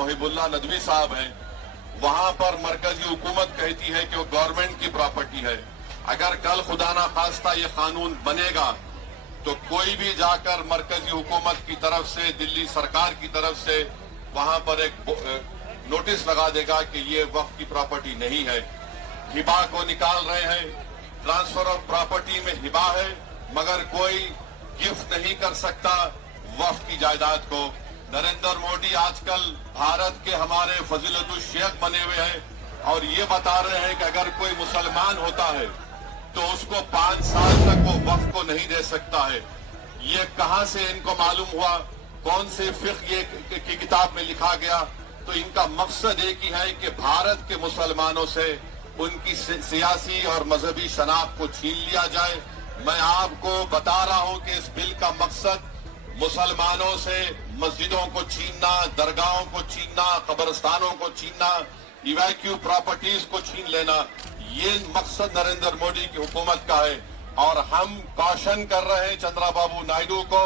मुहिबुल्लाह नदवी साहब हैं, वहां पर मरकजी हुकूमत कहती है कि वो गवर्नमेंट की प्रॉपर्टी है। अगर कल खुदा ना खास्ता ये कानून बनेगा तो कोई भी जाकर मरकजी हुकूमत की तरफ से, दिल्ली सरकार की तरफ से वहां पर एक नोटिस लगा देगा कि ये वक्फ की प्रॉपर्टी नहीं है। हिबा को निकाल रहे हैं, ट्रांसफर ऑफ प्रॉपर्टी में हिबा है, मगर कोई गिफ्ट नहीं कर सकता वक्फ की जायदाद को। नरेंद्र मोदी आजकल भारत के हमारे फजीलतुल शेख बने हुए हैं और ये बता रहे हैं कि अगर कोई मुसलमान होता है तो उसको 5 साल तक वो वक्फ को नहीं दे सकता है। ये कहां से इनको मालूम हुआ? कौन से फिक्र ये की किताब में लिखा गया? तो इनका मकसद एक ही है कि भारत के मुसलमानों से उनकी सियासी और मजहबी शनाख्त को छीन लिया जाए। मैं आपको बता रहा हूं कि इस बिल का मकसद मुसलमानों से मस्जिदों को छीनना, दरगाहों को छीनना, कब्रिस्तानों को छीनना, इवैक्यू प्रॉपर्टीज को छीन लेना, ये मकसद नरेंद्र मोदी की हुकूमत का है। और हम कॉशन कर रहे हैं चंद्रबाबू नायडू को,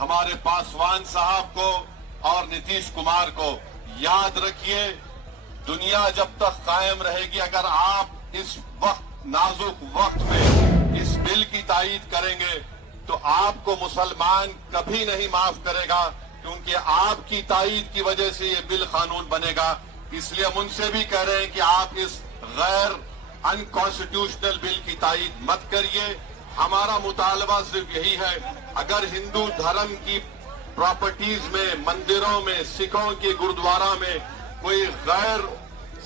हमारे पासवान साहब को और नीतीश कुमार को, याद रखिए दुनिया जब तक कायम रहेगी, अगर आप इस वक्त नाजुक वक्त में इस बिल की तायीद करेंगे तो आपको मुसलमान कभी नहीं माफ करेगा, क्योंकि आपकी तायीद की वजह से ये बिल कानून बनेगा। इसलिए हम उनसे भी कह रहे हैं कि आप इस गैर अनकॉन्स्टिट्यूशनल बिल की तायीद मत करिए। हमारा मुतालबा सिर्फ यही है, अगर हिंदू धर्म की प्रॉपर्टीज में, मंदिरों में, सिखों के गुरुद्वारा में कोई गैर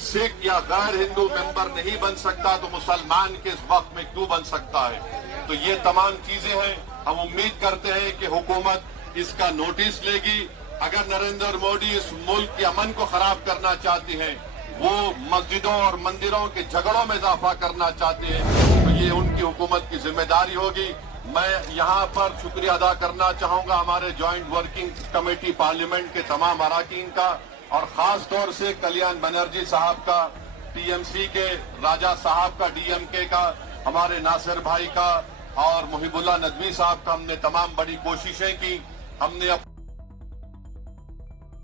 सिख या गैर हिंदू मेंबर नहीं बन सकता तो मुसलमान के इस वक्त में क्यों बन सकता है? तो ये तमाम चीजें हैं। हम उम्मीद करते हैं कि हुकूमत इसका नोटिस लेगी। अगर नरेंद्र मोदी इस मुल्क के अमन को खराब करना चाहते हैं, वो मस्जिदों और मंदिरों के झगड़ों में इजाफा करना चाहते हैं, तो ये उनकी हुकूमत की जिम्मेदारी होगी। मैं यहाँ पर शुक्रिया अदा करना चाहूंगा हमारे ज्वाइंट वर्किंग कमेटी पार्लियामेंट के तमाम अरकान का, और खास तौर से कल्याण बनर्जी साहब का, टीएमसी के राजा साहब का, डीएमके का, हमारे नासिर भाई का और मुहिबुल्लाह नदवी साहब का। हमने तमाम बड़ी कोशिशें की। हमने